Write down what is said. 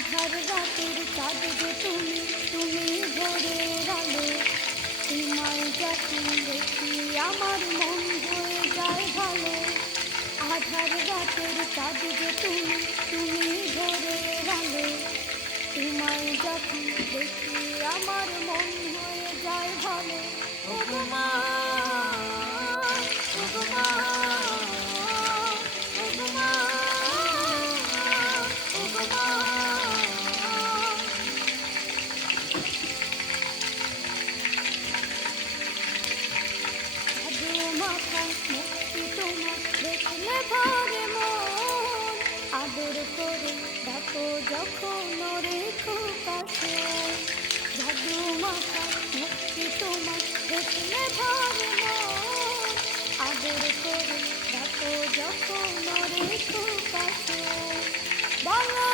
আধার রাতের চাঁদ যে তুমি, তুমি ভোরের আলো। তোমায় যখন দেখি আমার মন হয়ে যায় ভালো। আধার রাতের চাঁদ যে তুমি, তুমি ভোরের আলো। তোমায় যখন দেখি আমার মন হয়ে যায় ভালো। ও গো মা, ও গো মা, ও গো মা, ও গো মা। ভাদু মাখা মুক্তি তোমার দেখলে ভরে মন। আদর করে ডাকো যখন রেখো পাশে। ভাদু মাখা মুক্তি তোমার দেখলে ভরে মন। আদর করে ডাকো যখন রেখো পাশে। বলো